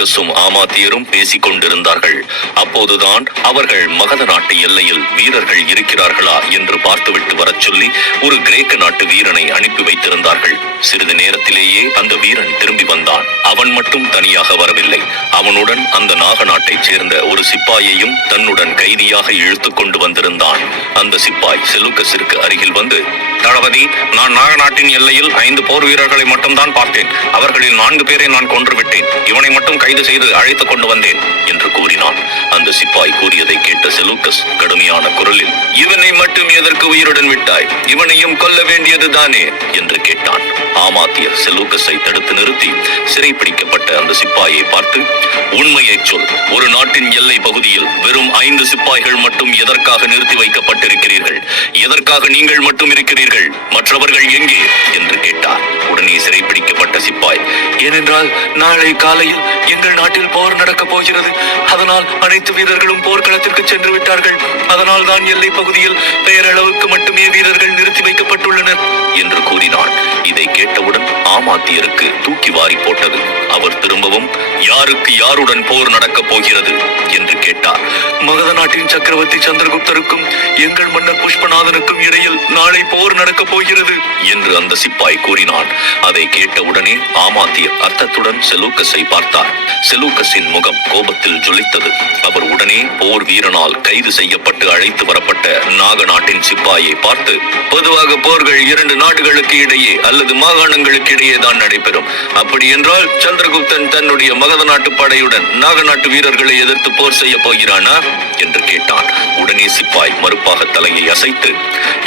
செலூக்கஸும் ஆமாத்தியரும் பேசிக் கொண்டிருந்தார்கள். அப்போதுதான் அவர்கள் மகத நாட்டு எல்லையில் வீரர்கள் இருக்கிறார்களா என்று பார்த்துவிட்டு வரச் சொல்லி ஒரு கிரேக்க நாட்டு வீரனை அனுப்பி வைத்திருந்தார்கள். சிறிது நேரத்திலேயே அந்த வீரன் திரும்பி வந்தான். அவன் மட்டும் தனியாக வரவில்லை. அவனுடன் அந்த நாக நாட்டைச் சேர்ந்த ஒரு சிப்பாயையும் தன்னுடன் கைதியாக இழுத்து கொண்டு வந்திருந்தான். அந்த சிப்பாய் செலூக்கஸிற்கு அருகில் வந்து, தளபதி, நான் நாக நாட்டின் எல்லையில் 5 போர் வீரர்களை மட்டும் தான் பார்த்தேன். அவர்களில் 4 பேரை நான் கொன்றுவிட்டேன். இவனை மட்டும் கைது செய்து அழைத்துக் கொண்டு வந்தேன் என்று கூறினான். அந்த சிப்பாய் கூறியதை கேட்ட செலூக்கஸ் கடுமையான குரலில், இவனை மட்டும் எதற்கு உயிருடன் விட்டாய்? இவனையும் கொல்ல வேண்டியதுதானே என்று கேட்டான். ஆமாத்தியர் செலூக்கஸை தடுத்து நிறுத்தி சிறைப்பிடிக்கப்பட்ட அந்த சிப்பாயை பார்த்து, உண்மையை சொல், ஒரு நாட்டின் எல்லை பகுதியில் வெறும் 5 சிப்பாய்கள் மட்டும் எதற்காக நிறுத்தி வைக்கப்பட்டிருக்கிறீர்கள்? எதற்காக நீங்கள் மட்டும் இருக்கிறீர்கள்? மற்றவர்கள் எங்கே என்று கேட்டார். உடனே சிறைப்பிடிக்கப்பட்ட சிப்பாய், ஏனென்றால் நாளை காலையில் எங்கள் நாட்டில் போர் நடக்கப் போகிறது. அதனால் அனைத்து வீரர்களும் போர்க்களத்திற்கு சென்று விட்டார்கள். அதனால் தான் எல்லை பகுதியில் பெயரளவுக்கு மட்டுமே வீரர்கள் நிறுத்தி வைக்கப்பட்டுள்ளனர் என்று கூறினான். இதை கேட்டவுடன் ஆமாத்தியருக்கு தூக்கி வாரி போட்டது. அவர் திரும்பவும், யாருக்கு யாருடன் போர் நடக்கப் போகிறது என்று கேட்டார். மகத நாட்டின் சக்கரவர்த்தி சந்திரகுப்தருக்கும் எங்கள் மன்னர் புஷ்பநாதனுக்கும் இடையில் நாளை போர் நடக்கப் போகிறது என்று அந்த சிப்பாய் கூறினான். அதை கேட்டவுடனே ஆமாத்தியர் அர்த்தத்துடன் செலூக்கஸை பார்த்தார். செலூக்கஸின் முகம் கோபத்தில் ஜொலித்தது. அவர் உடனே போர் வீரனால் கைது செய்யப்பட்டு அழைத்து வரப்பட்ட நாக நாட்டின் சிப்பாயை பார்த்து, பொதுவாக போர்கள் 2 நாடுகளுக்கு இடையே அல்லது மாகாணங்களுக்கு இடையே தான் நடைபெறும். அப்படி என்றால் சந்திரகுப்தன் தன்னுடைய மகத நாட்டு படையுடன் நாக நாட்டு வீரர்களை எதிர்த்து போர் செய்ய போகிறானா என்று கேட்டான். உடனே சிப்பாய் மறுப்பாக தலையை அசைத்து,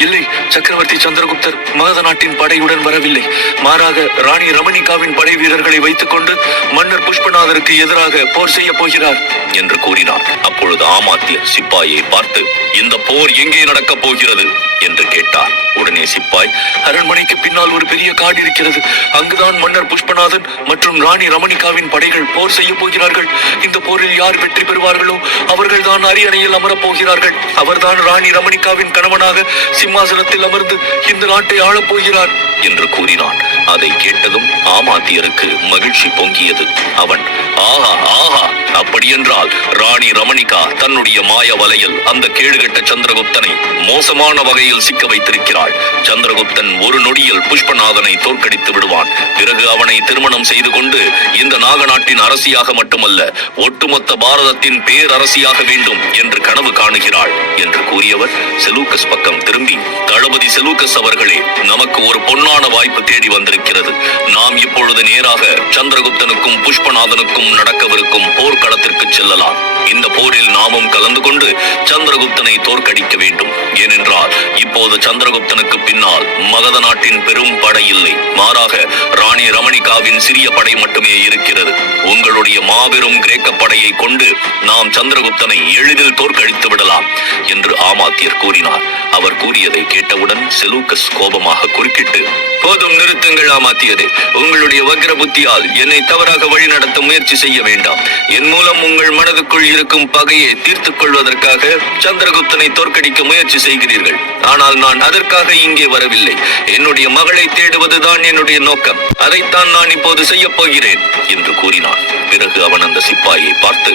இல்லை, சக்கரவர்த்தி சந்திரகுப்தர் மகத நாட்டின் படையுடன் வரவில்லை. மாறாக ராணி ரமணிகாவின் படை வீரர்களை வைத்துக் கொண்டு மன்னர் புஷ்பநாதருக்கு எதிராக போர் செய்ய போகிறார் என்று கூறினார். அப்பொழுது ஆமாத்தியர் சிப்பாயை பார்த்து, இந்த போர் எங்கே நடக்கப் போகிறது என்று கேட்டார். உடனே சிப்பாய், அரண்மனைக்கு பின்னால் ஒரு பெரிய காடு இருக்கிறது. அங்குதான் மன்னர் புஷ்பநாதன் மற்றும் ராணி ரமணிகாவின் படைகள் போர் செய்ய போகிறார்கள். இந்த போரில் யார் வெற்றி பெறுவார்களோ அவர்கள் தான் அரியணையில் அமரப் போகிறார்கள். அவர்தான் ராணி ரமணிகாவின் கணவனாக சிம்மாசனத்தில் அமர்ந்து இந்த நாட்டை ஆளப் போகிறார் என்று கூறினான். அதை கேட்டதும் ஆமாத்தியருக்கு மகிழ்ச்சி பொங்கியது. அவன், ஆஹா ஆஹா, அப்படியென்றால் ராணி ரமணிகா தன்னுடைய மாய வலையில் அந்த கேடுகட்ட சந்திரகுப்தனை மோசமான வகையில் சிக்க வைத்திருக்கிறாள். சந்திரகுப்தன் ஒரு நொடியில் புஷ்பநாதனை தோற்கடித்து விடுவான். பிறகு அவனை திருமணம் செய்து கொண்டு இந்த நாக நாட்டின் அரசியாக மட்டுமல்ல, ஒட்டுமொத்த பாரதத்தின் பேரரசியாக வேண்டும் என்று கனவு காணுகிறாள் என்று கூறியவர் செலூக்கஸ் பக்கம் திரும்பி, தளபதி செலூக்கஸ் அவர்களே, நமக்கு ஒரு பொன்னான வாய்ப்பு தேடி வந்திருக்கிறது. நாம் இப்பொழுது நேராக சந்திரகுப்தனுக்கும் புஷ்பநாதனுக்கும் நடக்கவிருக்கும் போர்க்களத்திற்கு செல்லலாம். இந்த போரில் நாமும் கலந்து கொண்டு சந்திரகுப்தனை தோற்கடிக்க வேண்டும். ஏனென்றால் இப்போது சந்திரகுப்தனுக்கு பின்னால் மகத நாட்டின் பெரும் படை இல்லை. மாறாக ராணி ரமணிகாவின் சிறிய படை மட்டுமே இருக்கிறது. உங்களுடைய மாபெரும் கிரேக்க படையை கொண்டு நாம் சந்திரகுப்தனை எளிதில் தோற்கடித்து விடலாம் என்று ஆமாத்தியர் கூறினார். அவர் கூறியதை கேட்டவுடன் செலூக்கஸ் கோபமாக குறுக்கிட்டு, போதும், நிறுத்துங்கள் ஆமாத்தியரே. உங்களுடைய வக்ர புத்தியால் என்னை தவறாக வழிநடத்த முயற்சி செய்ய வேண்டாம். என் மூலம் உங்கள் மனதுக்குள் இருக்கும் பகையை தீர்த்துக் கொள்வதற்காக சந்திரகுப்தனை தோற்கடிக்க முயற்சி செய்கிறீர்கள். ஆனால் நான் அதற்காக இங்கே வரவில்லை. என்னுடைய மகளை தேடுவதுதான் என்னுடைய நோக்கம். அதைத்தான் நான் இப்போது செய்ய போகிறேன் என்று கூறினான். பிறகு அவன் அந்த சிப்பாயை பார்த்து,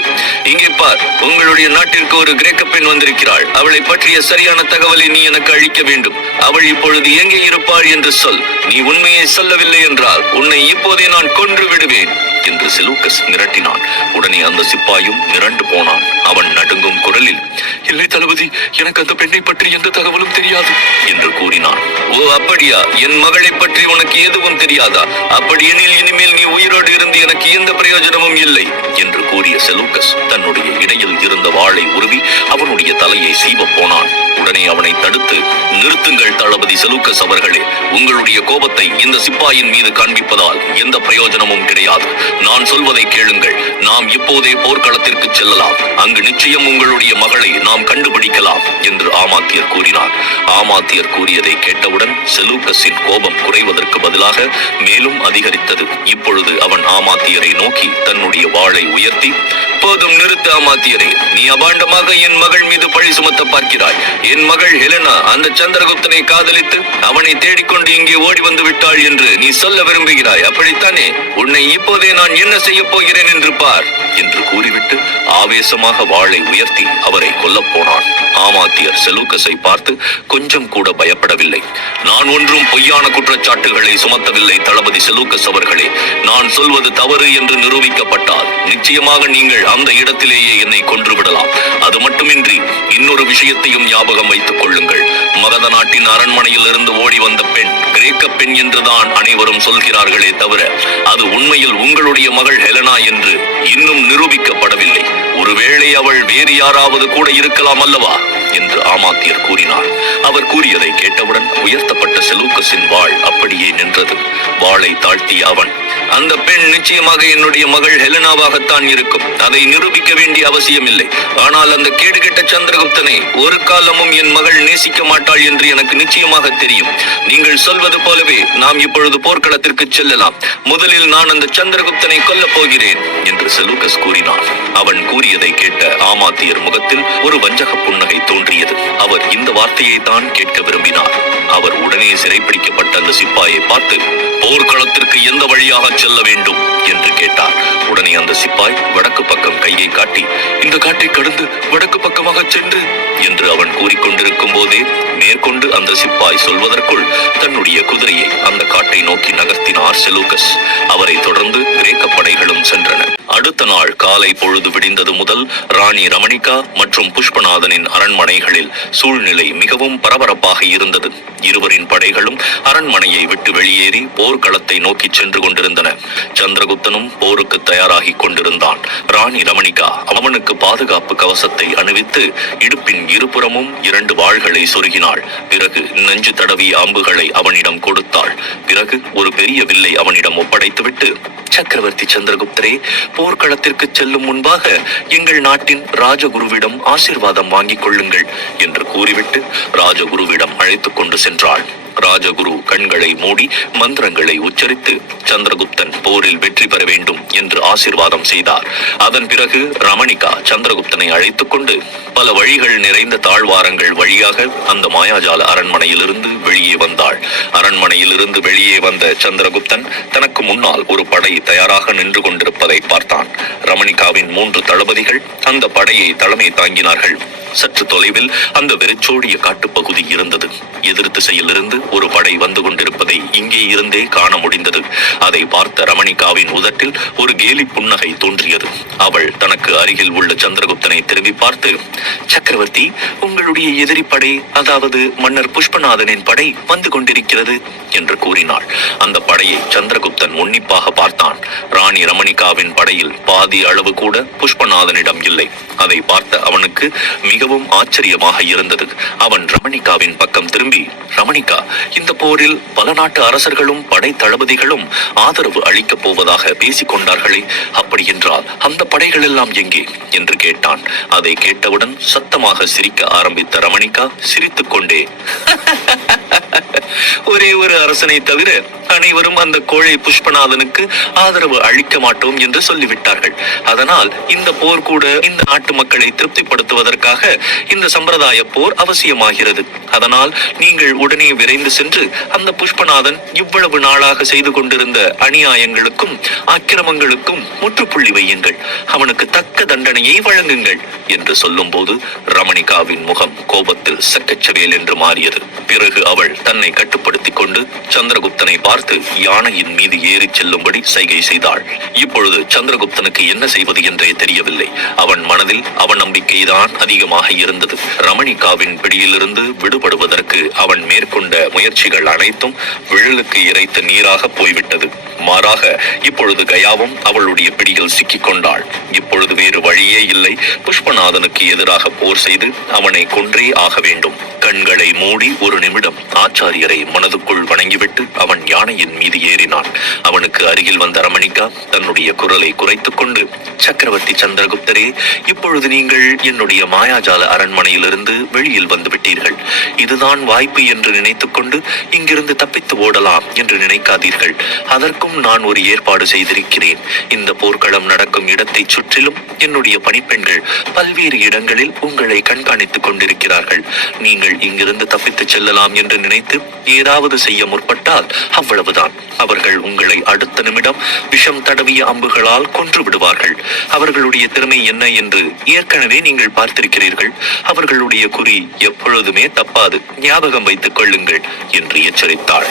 இங்கே பார், உங்களுடைய நாட்டிற்கு ஒரு கிரேக்க பெண் வந்திருக்கிறாள். அவளை பற்றிய சரியான தகவலை நீ எனக்கு அளிக்க வேண்டும். அவள் இப்பொழுது எங்கே இருப்பாள் என்று சொல். நீ உண்மையை சொல்லவில்லை என்றால் உன்னை இப்போதே நான் கொன்று விடுவேன் என்று செலூக்கஸ் மிரட்டினான். உடனே அந்த சிப்பாயும் மிரண்டு போனான். அவன் நடுங்கும் குரலில், இல்லை தளபதி, எனக்கு அந்த பெண்ணை பற்றி எந்த தகவலும் தெரியாது என்று கூறினான். ஓ அப்படியா? என் மகளை பற்றி உனக்கு எதுவும் தெரியாதா? அப்படியெனில் இனிமேல் நீ உயிரோடு இருந்து எனக்கு எந்த பிரயோஜனமும் இல்லை என்று கூறிய செலூக்கஸ் தன்னுடைய இடையில் இருந்த வாளை உருவி அவனுடைய தலையை சீவ போனான். உடனே அவனை தடுத்து, நிறுத்துங்கள் தளபதி செலூக்கஸ் அவர்களே. உங்களுடைய கோபத்தை இந்த சிப்பாயின் மீது காண்பிப்பதால் எந்த பிரயோஜனமும் கிடையாது. நான் சொல்வதை கேளுங்கள். நாம் இப்போதே போர்க்களத்திற்கு செல்லலாம். அங்கு நிச்சயம் உங்களுடைய மகளை நாம் கண்டுபிடிக்கலாம் என்று ஆமாத்தியர் கூறினார். ஆமாத்தியர் கூறியதை கேட்டவுடன் செலூக்கஸின் கோபம் குறைவதற்கு பதிலாக மேலும் அதிகரித்தது. இப்பொழுது அவன் ஆமாத்தியரை நோக்கி தன்னுடைய வாளை உயர்த்தி, போதும், நிறுத்த ஆமாத்தியரே. நீ அபாண்டமாக என் மகள் மீது பழி சுமத்த பார்க்கிறாய். என் மகள் ஹெலனா அந்த சந்திரகுப்தனை காதலித்து அவனை தேடிக்கொண்டு இங்கே ஓடி வந்து விட்டாள் என்று நீ சொல்ல விரும்புகிறாய், அப்படித்தானே? உன்னை இப்போதே நான் என்ன செய்ய போகிறேன் என்று பார் என்று கூறிவிட்டு ஆவேசமாக வாளை உயர்த்தி அவரை கொல்லப் போனான். ஆமாத்தியர் செலூக்கஸை பார்த்து கொஞ்சம் கூட பயப்படவில்லை. நான் ஒன்றும் பொய்யான குற்றச்சாட்டுகளை சுமத்தவில்லை தளபதி செலூக்கஸ் அவர்களே. நான் சொல்வது தவறு என்று நிரூபிக்கப்பட்டால் நிச்சயமாக நீங்கள் அந்த இடத்திலேயே என்னை கொன்று விடலாம். அது மட்டுமின்றி இன்னொரு விஷயத்தையும் ஞாபகம் வைத்துக் கொள்ளுங்கள். மகத நாட்டின் அரண்மனையில் இருந்து ஓடி வந்த பெண் கிரேக்க பெண் என்றுதான் அனைவரும் சொல்கிறார்களே தவிர அது உண்மையில் உங்களுடைய மகள் ஹெலனா என்று இன்னும் நிரூபிக்கப்படவில்லை. ஒருவேளை அவள் வேறு யாராவது கூட இருக்கலாம் அல்லவா என்று ஆமாத்தியர் கூறினார். அவர் கூறியதை கேட்டவுடன் உயர்த்தப்பட்ட செலூக்கஸின் வாள் அப்படியே நின்றது. வாளை தாழ்த்திய அவன், அந்த பெண் நிச்சயமாக என்னுடைய மகள் ஹெலனாவாகத்தான் இருக்கும். அதை நிரூபிக்க வேண்டிய அவசியம் இல்லை. ஆனால் அந்த கேடுகெட்ட சந்திரகுப்தனை ஒரு காலமும் என் மகள் நேசிக்க மாட்டாள் என்று எனக்கு நிச்சயமாக தெரியும். நீங்கள் சொல்வது போலவே நாம் இப்பொழுது போர்க்களத்திற்கு செல்லலாம். முதலில் நான் அந்த சந்திரகுப்தனை கொல்லப் போகிறேன் என்று செலூக்கஸ் கூறினான். அவன் கூறியதை கேட்ட ஆமாத்தியர் முகத்தில் ஒரு வஞ்சக புன்னகை தோன்றியது. அவர் இந்த வார்த்தையை தான் கேட்க விரும்பினார். அவர் உடனே சிறைப்பிடிக்கப்பட்ட அந்த சிப்பாயை பார்த்து, போர்க்களத்திற்கு எந்த வழியாக செல்ல வேண்டும் என்று கேட்டார். உடனே அந்த சிப்பாய் வடக்கு பக்கம் கையை காட்டி, இந்த காட்டை கடந்து வடக்கு பக்கமாக சென்று என்று அவன் கூறிக்கொண்டிருக்கும் போதே மேற்கொண்டு அந்த சிப்பாய் சொல்வதற்குள் தன்னுடைய குதிரையை அந்த காட்டை நோக்கி நகர்த்தினார் செலூக்கஸ். அவரை தொடர்ந்து கிரேக்க படைகளும் சென்றன. அடுத்த நாள் காலை பொழுது விடிந்தது முதல் ராணி ரமணிகா மற்றும் புஷ்பநாதனின் அரண்மனைகளில் சூழ்நிலை மிகவும் பரபரப்பாக இருந்தது. இருவரின் படைகளும் அரண்மனையை விட்டு வெளியேறி போர்க்களத்தை நோக்கி சென்று கொண்டிருந்தன. சந்திரகுப்தனும் போருக்கு தயாராகி கொண்டிருந்தான். ராணி ரமணிகா அவனுக்கு பாதுகாப்பு கவசத்தை அணிவித்து இடுப்பின் இருபுறமும் 2 வாள்களை சொருகினாள். பிறகு நெஞ்சு தடவி அம்புகளை அவனிடம் கொடுத்தாள். பிறகு ஒரு பெரிய வில்லை அவனிடம் ஒப்படைத்துவிட்டு, சக்கரவர்த்தி சந்திரகுப்தரே, போர்க்களத்திற்கு செல்லும் முன்பாக எங்கள் நாட்டின் ராஜகுருவிடம் ஆசீர்வாதம் வாங்கிக் கொள்ளுங்கள் என்று கூறிவிட்டு ராஜகுருவிடம் அழைத்துக் கொண்டு சென்றாள். ராஜகுரு கண்களை மூடி மந்திரங்களை உச்சரித்து சந்திரகுப்தன் போரில் வெற்றி பெற வேண்டும் என்று ஆசீர்வாதம் செய்தார். அதன் பிறகு ரமணிகா சந்திரகுப்தனை அழைத்துக் கொண்டு பல வழிகள் நிறைந்த தாழ்வாரங்கள் வழியாக அந்த மாயாஜால அரண்மனையிலிருந்து வெளியே வந்தாள். அரண்மனையிலிருந்து வெளியே வந்த சந்திரகுப்தன் தனக்கு முன்னால் ஒரு படை தயாராக நின்று கொண்டிருப்பதை பார்த்தான். ரமணிகாவின் 3 தளபதிகள் அந்த படையை தலைமை தாங்கினார்கள். சற்று தொலைவில் அந்த வெறிச்சோடிய காட்டுப்பகுதி இருந்தது. எதிர் திசையிலிருந்து ஒரு படை வந்து கொண்டிருப்பதை இங்கே இருந்தே காண முடிந்தது. அதை பார்த்த ரமணிகாவின் உதட்டில் ஒரு கேலி புன்னகை தோன்றியது. அவள் தனக்கு அருகில் உள்ள சந்திரகுப்தனை திரும்பி பார்த்து, சக்கரவர்த்தி, உங்களுடைய எதிரி படை, அதாவது மன்னர் புஷ்பநாதனின் படை வந்து கொண்டிருக்கிறது என்று கூறினாள். அந்த படையை சந்திரகுப்தன் உன்னிப்பாக பார்த்தான். ராணி ரமணிகாவின் படையில் பாதி அளவு கூட புஷ்பநாதனிடம் இல்லை. அதை பார்த்த அவனுக்கு மிகவும் ஆச்சரியமாக இருந்தது. அவன் ரமணிகாவின் பக்கம் திரும்பி, ரமணிகா, இந்த போரில் பல நாட்டு அரசர்களும் படை தளபதிகளும் ஆதரவு அளிக்கப் போவதாக பேசிக் கொண்டார்களே, அப்படி என்றால் அந்த படைகள் எல்லாம் எங்கே என்று கேட்டான். அதை கேட்டவுடன் சத்தமாக சிரிக்க ஆரம்பித்த ரமணிகா சிரித்துக் கொண்டே, ஒரே ஒரு அரசனை தவிர அனைவரும் அந்த கோழை புஷ்பநாதனுக்கு ஆதரவு அளிக்க மாட்டோம் என்று சொல்லிவிட்டார்கள். அதனால் இந்த போர் கூட இந்த நாட்டு மக்களை திருப்திப்படுத்துவதற்காக இந்த சம்பிரதாய போர் அவசியமாகிறது. அதனால் நீங்கள் உடனே விரைந்து சென்று அந்த புஷ்பநாதன் இவ்வளவு நாளாக செய்து கொண்டிருந்த அநியாயங்களுக்கும் அக்கிரமங்களுக்கும் முற்றுப்புள்ளி வையுங்கள். அவனுக்கு தக்க தண்டனையை வழங்குங்கள் என்று சொல்லும் போது ரமணிகாவின் முகம் கோபத்தில் சக்கச்சவேல் என்று மாறியது. பிறகு அவள் தன்னை கட்டுப்படுத்திக் கொண்டு சந்திரகுப்தனை பார்த்து யானையின் மீது ஏறி செல்லும்படி சைகை செய்தாள். இப்பொழுது சந்திரகுப்தனுக்கு என்ன செய்வது என்றே தெரியவில்லை. அவன் மனதில் அவநம்பிக்கைதான் அதிகமாக இருந்தது. ரமணிகாவின் பிடியிலிருந்து விடுபடுவதற்கு அவன் மேற்கொண்ட முயற்சிகள் அனைத்தும் விழலுக்கு இறைத்த நீராக போய்விட்டது. மாறாக இப்பொழுது கயாவும் அவளுடைய பிடியில் சிக்கிக் கொண்டாள். இப்பொழுது வேறு வழியே இல்லை. புஷ்பநாதனுக்கு எதிராக போர் செய்து அவனை கொன்றே ஆக வேண்டும். கண்களை மூடி ஒரு நிமிடம் ஆச்சாரியரை மனதுக்குள் வணங்கிவிட்டு அவன் யானையின் மீது ஏறினான். அவனுக்கு அருகில் வந்த ரமணிகா தன்னுடைய குரலை குறைத்துக் கொண்டு, சக்கரவர்த்தி சந்திரகுப்தரே, இப்பொழுது நீங்கள் என்னுடைய மாயாஜால அரண்மனையிலிருந்து வெளியில் வந்து விட்டீர்கள். இதுதான் வாய்ப்பு என்று நினைத்துக் கொண்டு இங்கிருந்து தப்பித்து ஓடலாம் என்று நினைக்காதீர்கள். அதற்கும் நான் ஒரு ஏற்பாடு செய்திருக்கிறேன். இந்த போர்க்களம் நடக்கும் இடத்தை சுற்றிலும் என்னுடைய பணிப்பெண்கள் பல்வேறு இடங்களில் உங்களை கண்காணித்துக் கொண்டிருக்கிறார்கள். நீங்கள் இங்கிருந்து தப்பித்துச் செல்லலாம் என்று நினைத்து ஏதாவது செய்ய முற்பட்டால் அவ்வளவுதான். அவர்கள் உங்களை அடுத்த நிமிடம் விஷம் தடவிய அம்புகளால் கொன்று விடுவார்கள். அவர்களுடைய திறமை என்ன என்று ஏற்கனவே நீங்கள் பார்த்திருக்கிறீர்கள். அவர்களுடைய குறி எப்பொழுதுமே தப்பாது, ஞாபகம் வைத்துக் கொள்ளுங்கள் என்று எச்சரித்தாள்.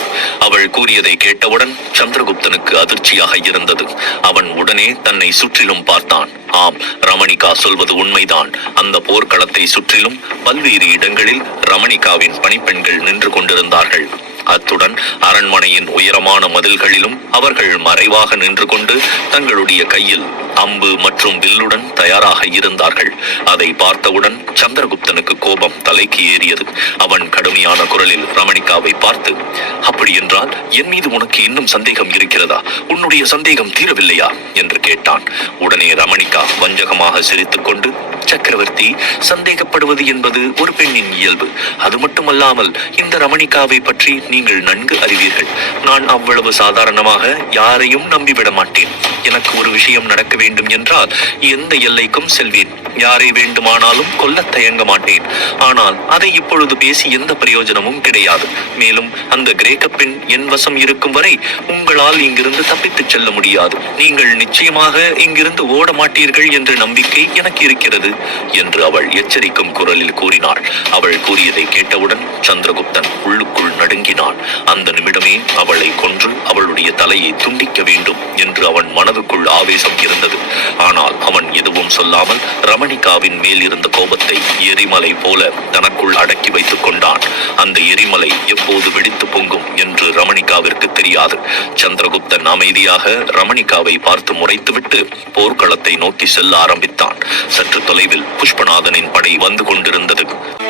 அவள் கூறியதை கேட்டவுடன் சந்திரகுப்தனுக்கு அதிர்ச்சியாக இருந்தது. அவன் உடனே தன்னை சுற்றிலும் பார்த்தான். ஆம், ரமணிகா சொல்வது உண்மைதான். அந்த போர்க்களத்தை சுற்றிலும் பல்வேறு இடங்களில் ரமணிகாவின் பணிப்பெண்கள் நின்று கொண்டிருந்தார்கள். அத்துடன் அரண்மனையின் உயரமான மதில்களிலும் அவர்கள் மறைவாக நின்று கொண்டு தங்களுடைய கையில் அம்பு மற்றும் வில்லுடன் தயாராக இருந்தார்கள். அதை பார்த்தவுடன் சந்திரகுப்தனுக்கு கோபம் தலைக்கு ஏறியது. அவன் கடுமையான குரலில் ரமணிகாவை பார்த்து, அப்படி என்றால் என் மீது உனக்கு இன்னும் சந்தேகம் இருக்கிறதா? உன்னுடைய சந்தேகம் தீரவில்லையா என்று கேட்டான். உடனே ரமணிகா வஞ்சகமாக சிரித்துக் கொண்டு, சக்கரவர்த்தி, சந்தேகப்படுவது என்பது ஒரு பெண்ணின் இயல்பு. அது மட்டுமல்லாமல் இந்த ரமணிகாவை பற்றி நீங்கள் நன்கு அறிவீர்கள். நான் அவ்வளவு சாதாரணமாக யாரையும் நம்பிவிட மாட்டேன். எனக்கு ஒரு விஷயம் நடக்க வேண்டும் என்றால் எந்த எல்லைக்கும் செல்வேன். யாரை வேண்டுமானாலும் கொல்ல தயங்க மாட்டேன். ஆனால் அதை இப்பொழுது பேசி எந்த பிரயோஜனமும் கிடையாது. மேலும் அந்த கிரேக்க பெண் என் வசம் இருக்கும் வரை உங்களால் இங்கிருந்து தப்பித்துச் செல்ல முடியாது. நீங்கள் நிச்சயமாக இங்கிருந்து ஓட மாட்டீர்கள் என்ற நம்பிக்கை எனக்கு இருக்கிறது என்று அவள் எச்சரிக்கும் குரலில் கூறினாள். அவள் கூறியதை கேட்டவுடன் சந்திரகுப்தன் உள்ளுக்குள் நடுங்கினான். அந்த நிமிடமே அவளை கொன்று அவளுடைய தலையை துண்டிக்க வேண்டும் என்று அவன் மனதுக்குள் ஆவேசம் இருந்தது. ஆனால் அவன் எதுவும் சொல்லாமல் ரமணிகாவின் மேல் இருந்த கோபத்தை எரிமலை போல தனக்குள் அடக்கி வைத்துக் கொண்டான். அந்த எரிமலை எப்போது வெடித்து பொங்கும் என்று ரமணிகாவிற்கு தெரியாது. சந்திரகுப்தன் அமைதியாக ரமணிகாவை பார்த்து முறைத்துவிட்டு போர்க்களத்தை நோக்கி செல்ல ஆரம்பித்தான். சற்று தொலைவில் புஷ்பநாதனின் படை வந்து கொண்டிருந்தது.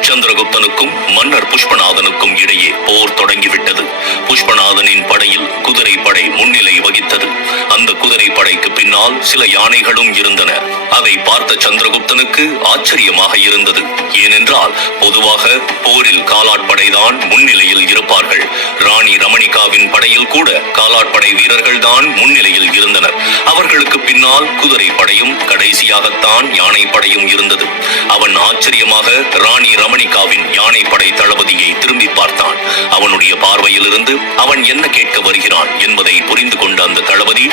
சந்திரகுப்தனுக்கும் மன்னர் புஷ்பநாதனுக்கும் இடையே போர் தொடங்கிவிட்டது. புஷ்பநாதனின் படையில் குதிரை படை முன்னிலை வகித்தது. அந்த குதிரை படைக்கு பின்னால் சில யானைகளும் இருந்தன. அதை பார்த்த சந்திரகுப்தனுக்கு ஆச்சரியமாக இருந்தது. ஏனென்றால் பொதுவாக போரில் காலாட்படைதான் முன்னிலையில் இருப்பார்கள். ராணி ரமணிகாவின் படையில் கூட காலாட்படை வீரர்கள் தான் முன்னிலையில் இருந்தனர். அவர்களுக்கு பின்னால் குதிரை படையும் கடைசியாகத்தான் யானை படையும் இருந்தது. அவன் ஆச்சரியமாக ராணி ரமணிகாவின் யானை படை தளபதியை திரும்பி பார்த்தான். அவனுடைய பார்வையிலிருந்து அவன் என்ன கேட்க வருகிறான் என்பதை புரிந்து கொண்ட அந்த தளபதி,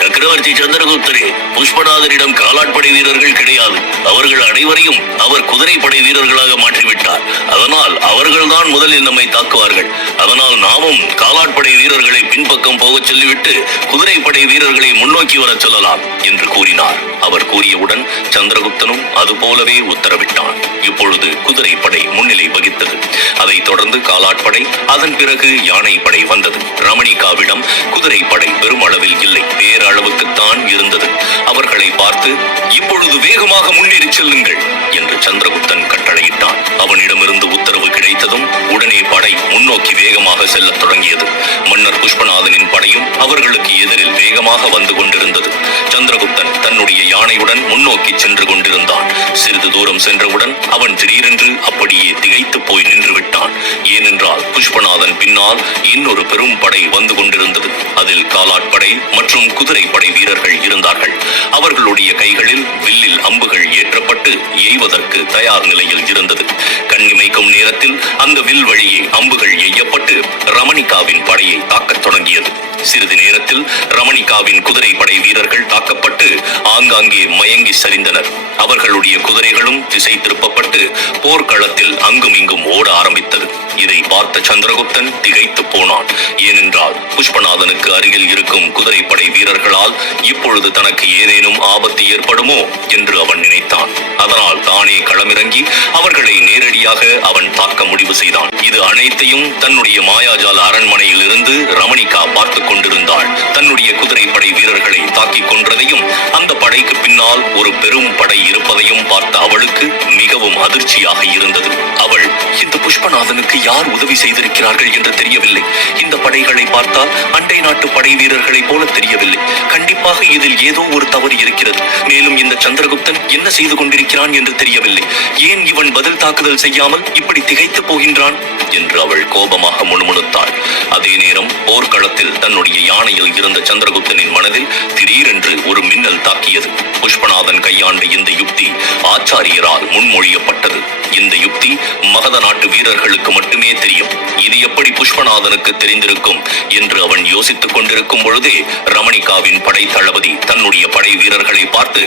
சக்கரவர்த்தி சந்திரகுப்தரே, புஷ்பநாதரிடம் காலாட்படை வீரர்கள் கிடையாது. அவர்கள் அனைவரையும் அவர் குதிரைப்படை வீரர்களாக மாற்றிவிட்டார். அதனால் அவர்கள்தான் முதலில் நம்மை தாக்குவார்கள். அதனால் நாமும் காலாட்படை வீரர்களை பின்பக்கம் போகச் சொல்லிவிட்டு குதிரைப்படை வீரர்களை முன்னோக்கி வர சொல்லலாம் என்று கூறினார். அவர் கூறியவுடன் சந்திரகுப்தனும் அதுபோலவே உத்தரவிட்டான். இப்பொழுது குதிரைப்படை முன்னிலை வகித்தது. அதைத் தொடர்ந்து காலாட்படை, அதன் பிறகு யானைப்படை வந்தது. ரமணிகாவிடம் குதிரைப்படை பெருமளவில் இல்லை, பேரளவுக்குத்தான் இருந்தது. அவர்களை பார்த்து, இப்பொழுது வேகமாக முன்னேறி செல்லுங்கள் என்று சந்திரகுப்தன் கட்டளையிட்டான். அவனிடமிருந்து உத்தரவு கிடைத்ததும் உடனே படை முன்னோக்கி வேகமாக செல்லத் தொடங்கியது. மன்னர் புஷ்பநாதனின் படையும் அவர்களுக்கு எதிரில் வேகமாக வந்து கொண்டிருந்தது. சந்திரகுப்தன் தன்னுடைய யானையுடன் முன்னோக்கி சென்று கொண்டிருந்தான். சிறிது தூரம் சென்றவுடன் அவன் திடீரென்று அப்படியே திகைத்து போய் நின்று விட்டான். ஏனென்றால் புஷ்பநாதன் பின்னால் இன்னொரு பெரும் படை வந்து கொண்டிருந்தது. அதில் காலாட்படை மற்றும் குதிரைப்படை வீரர்கள் இருந்தார்கள். அவர்களுடைய கைகளில் வில்லில் அம்புகள் ஏற்றப்பட்டு எய்வதற்கு தயார் நிலையில் இருந்தது. கண்ணிமைக்கும் நேரத்தில் அந்த வில் வழியே அம்புகள் எய்யப்பட்டு ரமணிகாவின் படையை தாக்கத் தொடங்கியது. சிறிது நேரத்தில் ரமணிகாவின் குதிரைப்படை வீரர்கள் தாக்கப்பட்டு ஆங்காங்கே மயங்கி சரிந்தனர். அவர்களுடைய குதிரைகளும் திசை திருப்பப்பட்டு போர்க்களத்தில் அங்கும் இங்கும் ஓட ஆரம்பித்தது. இதை பார்த்த சந்திரகுப்தன் திகைத்து போனான். ஏனென்றால் புஷ்பநாதனுக்கு அருகில் இருக்கும் குதிரைப்படை வீரர்களால் இப்பொழுது தனக்கு ஏதேனும் ஆபத்து ஏற்படுமோ என்று அவன் நினைத்தான். அதனால் தானே களமிறங்கி அவர்களை நேரடியாக அவன் தாக்க முடிவு செய்தான். இது அனைத்தையும் தன்னுடைய மாயாஜால அரண்மனையில் இருந்து ரமணிகா பார்த்துக் கொண்டிருந்தாள். தன்னுடைய குதிரைப்படை வீரர்களை தாக்கிக் கொன்றதையும் அந்த படைக்கு பின்னால் ஒரு பெரும் படை இருப்பதையும் பார்த்த அவளுக்கு மிகவும் அதிர்ச்சியாக இருந்தது. அவள், இந்த புஷ்பநாதனுக்கு யார் உதவி செய்திருக்கிறார்கள் என்று தெரியவில்லை. இந்த படைகளை பார்த்தால் அண்டை நாட்டு படை வீரர்களை போல தெரியவில்லை. கண்டிப்பாக இதில் ஏதோ ஒரு தவறு இருக்கிறது. மேலும் இந்த சந்திரகுப்தன் என்ன செய்து கொண்டிருக்கிறான் என்று தெரியவில்லை. ஏன் இவன் பதில் தாக்குதல் செய்யாமல் இப்படி திகைத்து போகின்றான் என்று அவள் கோபமாக முணுமுணுத்தாள். அதே நேரம் போர்க்களத்தில் தன்னுடைய யானையில் இருந்த சந்திரகுப்தனின் மனதில் திடீரென்று ஒரு மின்னல் தாக்கியது. புஷ்பநாதன் புஷ்பநாதன் கையாண்ட இந்த யுக்தி ஆச்சாரியரால் முன்மொழியப்பட்டது. இந்த யுக்தி மகத நாட்டு வீரர்களுக்கு மட்டுமே தெரியும். இது எப்படி புஷ்பநாதனுக்கு தெரிந்திருக்கும் என்று அவன் யோசித்துக் கொண்டிருக்கும் பொழுதே ரமணிகாவின் படை தளபதி தன்னுடைய படை வீரர்களை பார்த்து,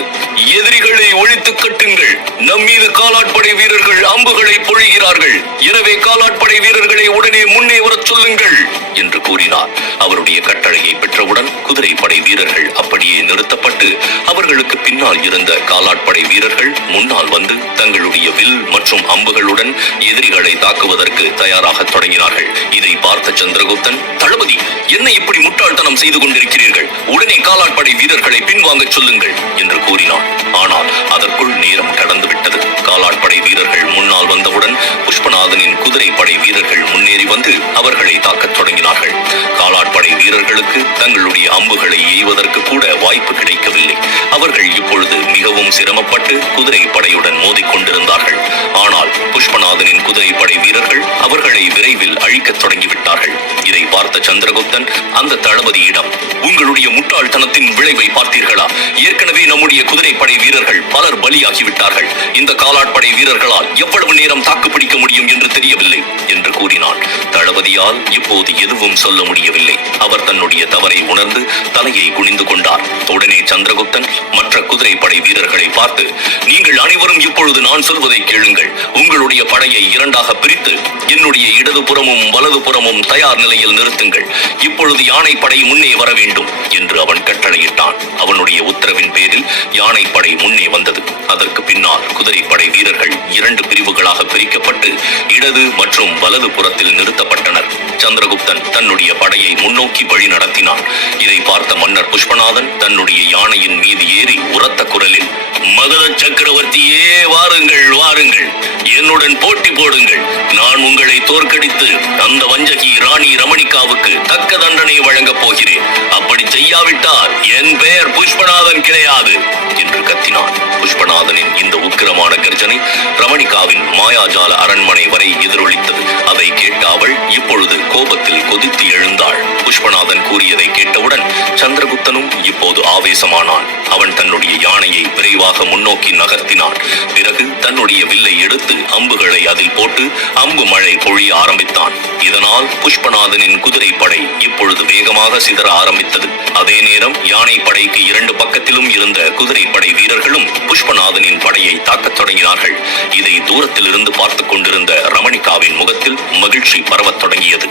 எதிரிகளை ஒழித்து கட்டுங்கள், நம் மீது காலாட்படை வீரர்கள் அம்புகளை பொழிகிறார்கள், எனவே காலாட்படை வீரர்களை உடனே முன்னே வரச் சொல்லுங்கள் என்று கூறினார். அவருடைய கட்டளையை பெற்றவுடன் குதிரை படை வீரர்கள் அப்படியே நிறுத்தப்பட்டு அவர்களுக்கு பின்னால் இருந்த காலாட்படை வீரர்கள் முன்னால் வந்து தங்களுடைய வில் மற்றும் அம்புகளுடன் எதிரிகளை தாக்குவதற்கு தயாராக தொடங்கினார்கள். இதை பார்த்த சந்திரகுப்தன், தளபதி, என்ன இப்படி முட்டாள்தனம் செய்து கொண்டிருக்கிறீர்கள், உடனே காலாட்படை வீரர்களை பின்வாங்க சொல்லுங்கள் என்று கூறினார். ஆனால் அதற்குள் நேரம் கடந்துவிட்டது. காலாட்படை வீரர்கள் முன்னால் வந்தவுடன் புஷ்பநாதனின் குதிரை படை வீரர்கள் முன்னேறி வந்து அவர்களை தாக்கத் தொடங்கினார்கள். காலாட்படை வீரர்களுக்கு தங்களுடைய அம்புகளை எய்வதற்கு கூட வாய்ப்பு கிடைக்கவில்லை. அவர்கள் இப்பொழுது மிகவும் சிரமப்பட்டு குதிரை படையுடன் மோதிக்கொண்டிருந்தார்கள். ஆனால் புஷ்பநாதனின் குதிரை படை வீரர்கள் அவர்களை விரைவில் அழிக்கத் தொடங்கிவிட்டார்கள். இதை பார்த்த சந்திரகுப்தன் அந்த தளபதியிடம், உங்களுடைய முட்டாள்தனத்தின் விளைவை பார்த்தீர்களா? ஏற்கனவே நம்முடைய குதிரை படை வீரர்கள் பலர் பலியாகிவிட்டார்கள். இந்த காலாட்படை வீரர்களால் எவ்வளவு நேரம் தாக்குப்பிடிக்க முடியும் என்று தெரியவில்லை என்று கூறினான். தளபதியால் இப்போது எதுவும் சொல்ல முடியவில்லை. அவர் தன்னுடைய தவறை உணர்ந்து தலையை குனிந்து கொண்டார். உடனே சந்திரகுப்தன் மற்ற குதிரை படை வீரர்களை பார்த்து, நீங்கள் அனைவரும் இப்பொழுது நான் சொல்வதை கேளுங்கள். உங்களுடைய படையை இரண்டாக பிரித்து என்னுடைய இடதுபுறமும் வலதுபுறமும் தயார் நிலையில் நிறுத்துங்கள். இப்பொழுது யானை படை முன்னே வர வேண்டும் என்று அவன் கட்டளையிட்டான். அவனுடைய உத்தரவின் பேரில் யானை படை முன்னே வந்தது. அதற்கு பின்னால் குதிரை படை வீரர்கள் இரண்டு பிரிவுகளாக பிரிக்கப்பட்டு இடது மற்றும் வலது புறத்தில் நிறுத்தப்பட்டனர். சந்திரகுப்தன் தன்னுடைய படையை முன்னோக்கி வழி நடத்தினான். இதை பார்த்த மன்னர் புஷ்பநாதன் தன்னுடைய யானையின் மீது ஏறி உரத்த குரலில், மகத சக்கரவர்த்தியே, வாருங்கள் வாருங்கள், என்னுடன் போட்டி போடுங்கள். நான் உங்களை தோற்கடித்து அந்த வஞ்சகி ராணி ரமணிகாவுக்கு தக்க தண்டனை வழங்கப் போகிறேன். அப்படி செய்யாவிட்டால் என் பெயர் புஷ்பநாதன் கிடையாது என்று கத்தினான். புஷ்பநாதனின் இந்த உக்கிரமான கர்ஜனை ரமணிகாவின் மாயாஜால அரண்மனை வரை எதிரொலித்தது. அதை கேட்ட அவள் இப்பொழுது கோபத்தில் கொதித்து எழுந்தாள். புஷ்பநாதன் கூறியதை கேட்டவுடன் சந்திரகுப்தனும் இப்போது ஆவேசமானான். அவன் தன்னுடைய யானையை விரைவாக முன்னோக்கி நகர்த்தினான். பிறகு தன்னுடைய வில்லை எடுத்து அம்புகளை அதில் போட்டு அம்பு மழை பொழிய ஆரம்பித்தான். இதனால் புஷ்பநாதனின் குதிரை படை இப்பொழுது வேகமாக சிதற ஆரம்பித்தது. அதே நேரம் யானை படைக்கு இரண்டு பக்கத்திலும் இருந்த குதிரை படை வீரர்களும் புஷ்பநாதனின் படையை தாக்கத் தொடங்கினார்கள். இதை தூரத்தில் இருந்து பார்த்துக் கொண்டிருந்த ரமணிகாவின் முகத்தில் மகிழ்ச்சி பரவத் தொடங்கியது.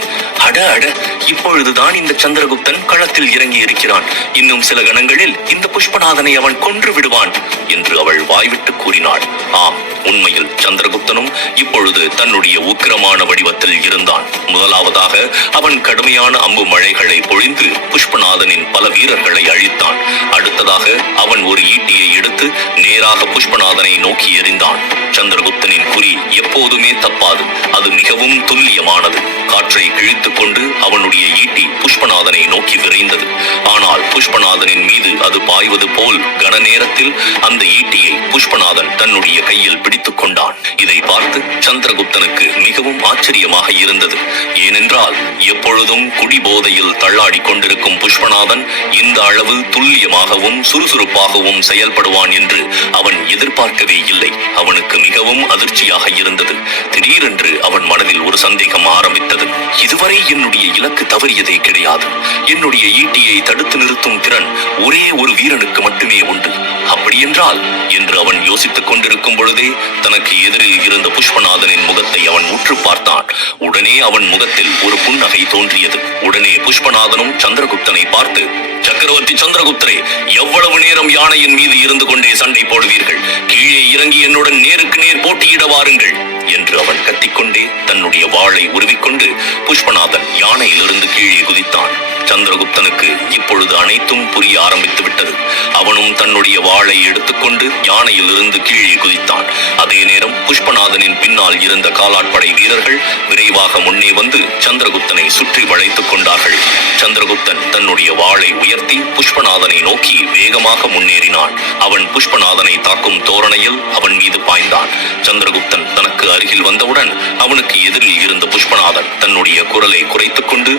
அட அட, இப்பொழுதுதான் இந்த சந்திரகுப்தன் களத்தில் இறங்கி இருக்கிறான். இன்னும் சில கணங்களில் இந்த புஷ்பநாதனை அவன் கொன்று விடுவான் என்று அவள் வாய்விட்டு கூறினாள். ஆம், உண்மையில் சந்திரகுப்தனும் இப்பொழுது தன்னுடைய உக்கிரமான வடிவத்தில் இருந்தான். முதலாவதாக அவன் கடுமையான அம்பு மழைகளை பொழிந்து புஷ்பநாதனின் பல வீரர்களை அழித்தான். அடுத்ததாக அவன் ஒரு ஈட்டியை எடுத்து நேராக புஷ்பநாதனை நோக்கி எறிந்தான். சந்திரகுப்தனின் குறி எப்போதுமே தப்பாது, அது மிகவும் துல்லியமானது. காற்றை கிழித்துக் கொண்டு அவனுடைய ஈட்டி புஷ்பநாதனை நோக்கி விரைந்தது. ஆனால் புஷ்பநாதனின் மீது அது பாய்வது போல் கன நேரத்தில் அந்த ஈட்டியை புஷ்பநாதன் தன்னுடைய கையில் பிடித்துக் கொண்டான். இதை பார்த்து சந்திரகுப்தனுக்கு மிகவும் ஆச்சரியமாக இருந்தது. ஏனென்றால் எப்பொழுதும் குடிபோதையில் தள்ளாடி கொண்டிருக்கும் புஷ்பநாதன் இந்த அளவு துல்லியமாகவும் சுறுசுறுப்பாகவும் செயல்படுவான் என்று அவன் எதிர்பார்க்கவே இல்லை. அவனுக்கு மிகவும் அதிர்ச்சியாக இருந்தது. திடீரென்று அவன் மனதில் ஒரு சந்தேகம் ஆரம்பித்தது. இதுவரை என்னுடைய இலக்கு தவறியதே கிடையாது. என்னுடைய ஈட்டியை தடுத்து நிறுத்தும் திறன் ஒரே ஒரு வீரனுக்கு மட்டுமே உண்டு. அப்படியென்றால் என்று அவன் யோசித்துக் கொண்டிருக்கும் பொழுதே தனக்கு எதிரில் இருந்த புஷ்பநாதனின் முகத்தை அவன் உற்று பார்த்தான். உடனே அவன் முகத்தில் ஒரு புன்னகை தோன்றியது. உடனே புஷ்பநாதனும் சந்திரகுப்தனை பார்த்து, சக்கரவர்த்தி சந்திரகுப்தரே, எவ்வளவு நேரம் யானையின் மீது இருந்து கொண்டே சண்டை போடுவீர்கள்? கீழே இறங்கி என்னுடன் நேருக்கு நேர் போட்டியிட வாருங்கள் என்று அவன் கத்திக்கொண்டே தன்னுடைய வாளை உருவிக்கொண்டு புஷ்பநாதன் யானையிலிருந்து கீழே குதித்தான். சந்திரகுப்தனுக்கு இப்பொழுது அனைத்தும் புரிய ஆரம்பித்து விட்டது. அவனும் தன்னுடைய வாளை எடுத்துக்கொண்டு யானையிலிருந்து கீழே குதித்தான். அதே நேரம் புஷ்பநாதனின் பின்னால் இருந்த காலாட்படை வீரர்கள் விரைவாக முன்னே வந்து சந்திரகுப்தனை சுற்றி வளைத்துக் கொண்டார்கள். சந்திரகுப்தன் தன்னுடைய வாளை உயர்த்தி புஷ்பநாதனை நோக்கி வேகமாக முன்னேறினான். அவன் புஷ்பநாதனை தாக்கும் தோரணையில் அவன் மீது பாய்ந்தான். சந்திரகுப்தன் தனக்கு அருகில் வந்தவுடன் அவனுக்கு எதிரில் இருந்த புஷ்பநாதன் தன்னுடைய குரலை குறைத்துக் கொண்டு,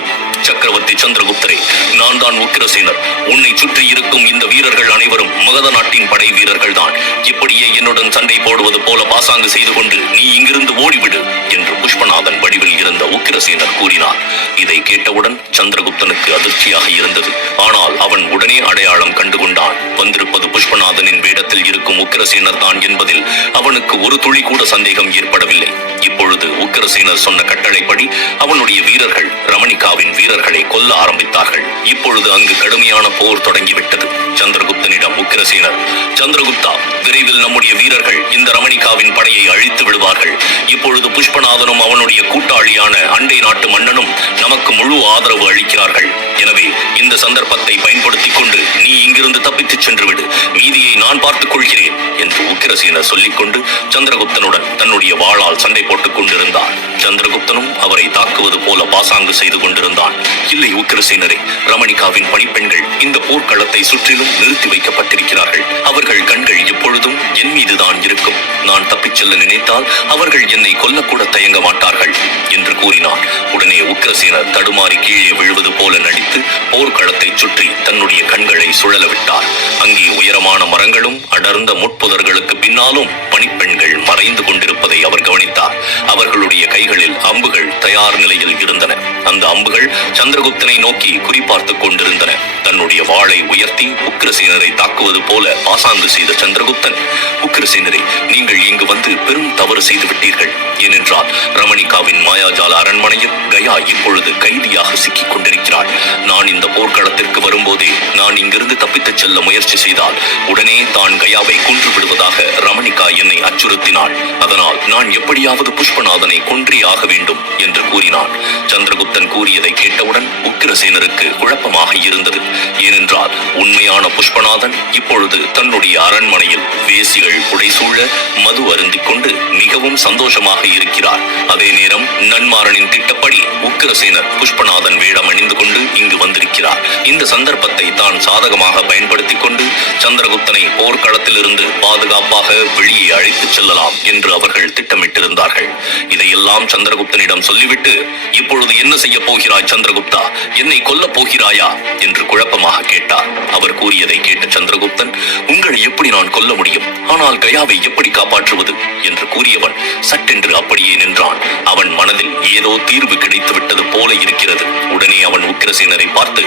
சக்கரவர்த்தி சந்திரகுப்தரே, நான் தான் உக்கிரசேனர். உன்னை சுற்றி இருக்கும் இந்த வீரர்கள் அவர்கள் அனைவரும் மகத நாட்டின் படை வீரர்கள் தான். இப்படியே என்னுடன் சண்டை போடுவது போல பாசாங்கு செய்து கொண்டு நீ இங்கிருந்து ஓடிவிடு என்று புஷ்பநாதன் வடிவில் இருந்த உக்கிரசேனர் கூறினார். இதை கேட்டவுடன் சந்திரகுப்தனுக்கு அதிர்ச்சியாக இருந்தது. ஆனால் அவன் உடனே அடையாளம் கண்டுகொண்டான். வந்திருப்பது புஷ்பநாதனின் வேடத்தில் இருக்கும் உக்கிரசேனர் தான் என்பதில் அவனுக்கு ஒரு துளி கூட சந்தேகம் ஏற்படவில்லை. இப்பொழுது உக்கிரசேனர் சொன்ன கட்டளைப்படி அவனுடைய வீரர்கள் ரமணிகாவின் வீரர்களை கொல்ல ஆரம்பித்தார்கள். இப்பொழுது அங்கு கடுமையான போர் தொடங்கிவிட்டது. சந்திரகுப்தனிடம் உக்கிரசேனர், சந்திரகுப்தா, விரைவில் நம்முடைய வீரர்கள் இந்த ரமணிகாவின் படையை அழித்து விடுவார்கள். இப்பொழுது புஷ்பநாதனும் அவனுடைய கூட்டாளியான அண்டை நாட்டு மன்னனும் நமக்கு முழு ஆதரவு அளிக்கிறார்கள். எனவே இந்த சந்தர்ப்பத்தை பயன்படுத்திக் கொண்டு நீ இங்கிருந்து தப்பித்துச் சென்று விடு. மீதியை நான் பார்த்துக் கொள்கிறேன் என்று உக்கிரசேனர் சொல்லிக்கொண்டு சந்திரகுப்தனுடன் தன்னுடைய வாளால் சண்டை போட்டுக் கொண்டிருந்தார். சந்திரகுப்தனும் அவரை தாக்குவது போல பாசாங்கு செய்து கொண்டிருந்தான். இல்லை உக்கிரசேனரே, ரமணிகாவின் பணிப்பெண்கள் இந்த போர்க்களத்தை சுற்றிலும் நிறுத்தி வைக்கப்பட்டிருக்கிறார்கள். அவர்கள் கண்கள் எப்பொழுதும் என் மீதுதான் இருக்கும். நான் தப்பிச் செல்ல நினைத்தால் அவர்கள் என்னை கொல்லக்கூட தயங்க மாட்டார்கள் என்று கூறினான். உடனே உக்கிரசேனர் தடுமாறி கீழே விழுவது போல நடித்து போர்க்களத்தை சுற்றி தன்னுடைய கண்களை சுழல விட்டார். அங்கே உயரமான மரங்களும் அடர்ந்த முட்புதர்களுக்கு பின்னாலும் பணிப்பெண்கள் மறைந்து கொண்டிருப்பதை அவர் கவனித்தார். அவர்களுடைய கைகளில் அம்புகள் தயார் நிலையில் இருந்தன. அந்த அம்புகள் சந்திரகுப்தனை நோக்கி குறிபார்த்துக் கொண்டிருந்தன. தன்னுடைய வாளை உயர்த்தி உக்கிரசேனரை தாக்குவது போல பாசாங்கு செய்த சந்திரகுப்தன், உக்கிரசேனரை, நீங்கள் இங்கு வந்து பெரும் தவறு செய்து விட்டீர்கள். ஏனென்றால் ரமணிகாவின் மாயாஜால அரண்மனையில் கயா இப்பொழுது கைதியாக சிக்கிக் கொண்டிருக்கிறாள். நான் இந்த போர்க்களத்திற்கு வரும்போதே நான் இங்கிருந்து தப்பித்துச் செல்ல முயற்சி செய்தால் உடனே தான் கயாவை கொன்று விடுவதாக ரமணிகா என்னை அச்சுறுத்தினாள். அதனால் நான் எப்படியாவது புஷ்பநாதனை கொன்றே ஆக வேண்டும் என்று கூறினான். சந்திரகுப்தன் கூறியதை கேட்டவுடன் உக்கிரசேனருக்கு குழப்பமாக இருந்தது. ஏனென்றால் உண்மையான புஷ்பநாதன் இப்பொழுது தன்னுடைய அரண்மனையில் வேசிகள் புடைசூழ மது அருந்திக் கொண்டு மிகவும் சந்தோஷமாக இருக்கிறார். அதே நேரம் நன்மாரனின் திட்டப்படி உக்கிரசேனர் புஷ்பநாதன் வேடம் அணிந்து கொண்டு இங்கு வந்திருக்கிறார். இந்த சந்தர்ப்பத்தை தான் சாதகமாக பயன்படுத்திக் கொண்டு சந்திரகுப்தனை போர்க்களத்தில் இருந்து பாதுகாப்பாக வெளியே அழைத்துச் செல்லலாம் என்று அவர்கள் திட்டமிட்டிருந்தார்கள். இதையெல்லாம் சந்திரகுப்தனிடம் சொல்லிவிட்டு, இப்பொழுது என்ன செய்ய போகிறாய் சந்திரகுப்தா? என்னை கொல்லப் போகிறாயா என்று குழப்பமாக கேட்டார். அவர் கூறியதை கேட்ட சந்திரகுப்தன், உங்களை எப்படி நான் கொல்ல முடியும்? ஆனால் கயாவை எப்படி காப்பாற்றுவது என்று கூறியவன் சட்டென்று அப்படியே நின்றான். அவன் மனதில் ஏதோ தீர்வு கிடைத்து விட்டது போல இருக்கிறது. உடனே அவன் உக்கிரசேனரை பார்த்து,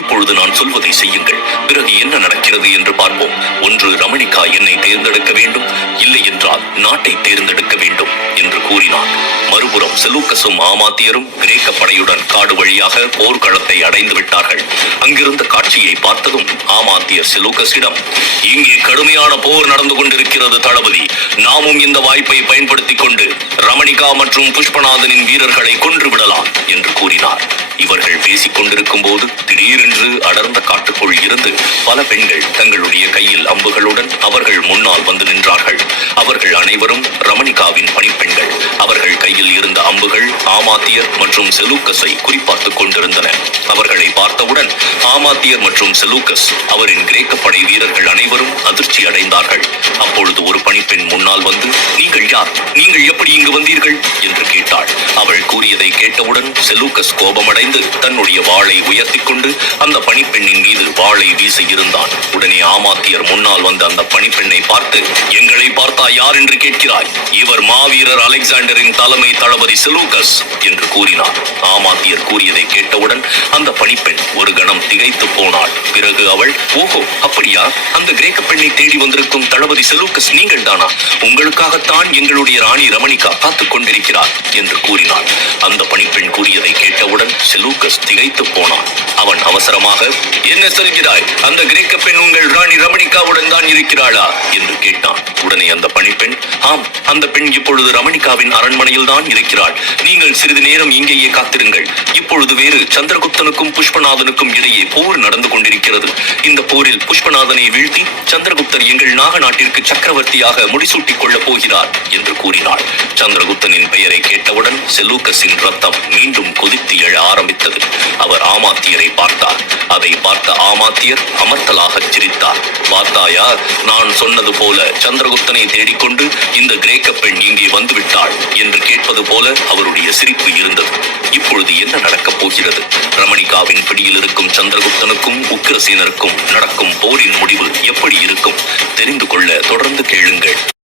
இப்பொழுது நான் சொல்வதை செய்யுங்கள், பிறகு என்ன நடக்கிறது என்று பார்ப்போம். ஒன்று ரமணிகா என்னை தேர்ந்தெடுக்க வேண்டும், இல்லை என்றால் நாட்டை தேர்ந்தெடுக்க வேண்டும் என்று கூறினான். மறுபுறம் செலூக்கஸும் ஆமாத்தியரும் கிரேக்க படையுடன் காடு வழியாக போர்க்களத்தை அடைந்து விட்டார்கள். அங்கிருந்த காட்சியை பார்த்ததும் ஆமாத்தியர் செலூக்கஸிடம், இங்கே கடுமையான போர் நடந்து கொண்டிருக்கிறது தளபதி. நாமும் இந்த வாய்ப்பை பயன்படுத்திக் கொண்டு ரமணிகா மற்றும் புஷ்பநாதனின் வீரர்களை கொன்று விடலாம் என்று கூறினார். இவர்கள் பேசிக் கொண்டிருக்கும் போது திடீரென்று அடர்ந்த காட்டுக்குள் இருந்து பல பெண்கள் தங்களுடைய கையில் அம்புகளுடன் அவர்கள் முன்னால் வந்து நின்றார்கள். அவர்கள் அனைவரும் ரமணிகாவின் பணிப்பெண்கள். அவர்கள் கையில் இருந்த அம்புகள் ஆமாத்தியர் மற்றும் செலூக்கஸை குறிப்பார்த்துக் கொண்டிருந்தன. அவர்களை பார்த்தவுடன் ஆமாத்தியர் மற்றும் செலூக்கஸ், அவரின் கிரேக்க படை வீரர்கள் அனைவரும் அதிர்ச்சி அடைந்தார்கள். அப்பொழுது ஒரு பணிப்பெண் முன்னால் வந்து, நீங்கள் யார்? நீங்கள் எப்படி இங்கு வந்தீர்கள் என்று கேட்டாள். அவள் கூறியதை கேட்டவுடன் செலூக்கஸ் கோபமடைந்து தன்னுடைய வாளை உயர்த்தி கொண்டு அந்த பணிப்பெண்ணின் மீது வாளை வீச இருந்தான். உடனே ஆமாத்தியர் முன்னால் வந்த அந்த பணிப்பெண்ணை பார்த்து, எங்களை பார்த்தா யார் என்று கேட்கிறாய்? இவர் மாவீரர் அலெக்சாண்டரின் தலைமை தளபதி செலூக்கஸ் என்று கூறினார். ஆமாத்தியர் கூறியதை கேட்டவுடன் அந்த பணிப்பெண் ஒரு கணம் திகைத்து போனாள். பிறகு அவள், ஓஹோ, அப்படியா? அந்த கிரேக்க பெண்ணை தேடி வந்திருக்கும் தளபதி செலூக்கஸ் நீங்கள் தானா? உங்களுக்காகத்தான் எங்களுடைய ராணி ரமணிகா காத்துக் கொண்டிருக்கிறார் என்று கூறினாள். அந்த பணிப்பெண் கூறியதை கேட்டவுடன் செலூக்கஸ் திகைத்து போனான். அவன் அவசரமாக, என்ன சொல்கிறாய்? அந்த கிரேக்க பெண் உங்கள் ராணி ரமணிகாவுடன் தான் இருக்கிறாளா என்று கேட்டான். உடனே அந்த பணிப்பெண், ஆம், அந்த பெண் இப்பொழுது ரமணிகாவின் அரண்மனையில் தான் இருக்கிறாள். நீங்கள் சிறிது நேரம் இங்கேயே காத்திருங்கள். இப்பொழுது வேறு சந்திரகுப்தனுக்கும் புஷ்பநாதனுக்கும் இடையே போர் நடந்து கொண்டிருக்கிறது. இந்த போரில் புஷ்பநாதனை வீழ்த்தி சந்திரகுப்தர் எங்கள் நாக நாட்டிற்கு சக்கரவர்த்தியாக முடிசூட்டிக் கொள்ளப் போகிறார் என்று கூறினாள். சந்திரகுப்தனின் பெயரை கேட்டவுடன் செலூக்கஸின் ரத்தம் மீண்டும் கொதித்து எழ ஆரம்பித்தது. ஆரம்பித்தது. அவர் ஆமாத்தியரை பார்த்தார். அதை பார்த்த ஆமாத்தியர் அமர்த்தலாக சிரித்தார். பார்த்தாயா, நான் சொன்னது போல சந்திரகுப்தனை தேடிக்கொண்டு இந்த கிரேக்க பெண் இங்கே வந்துவிட்டாள் என்று கேட்பது போல அவருடைய சிரிப்பு இருந்தது. இப்பொழுது என்ன நடக்கப் போகிறது? ரமணிகாவின் பிடியில் இருக்கும் சந்திரகுப்தனுக்கும் உக்கிரசேனருக்கும் நடக்கும் போரின் முடிவு எப்படி இருக்கும்? தெரிந்து கொள்ள தொடர்ந்து கேளுங்கள்.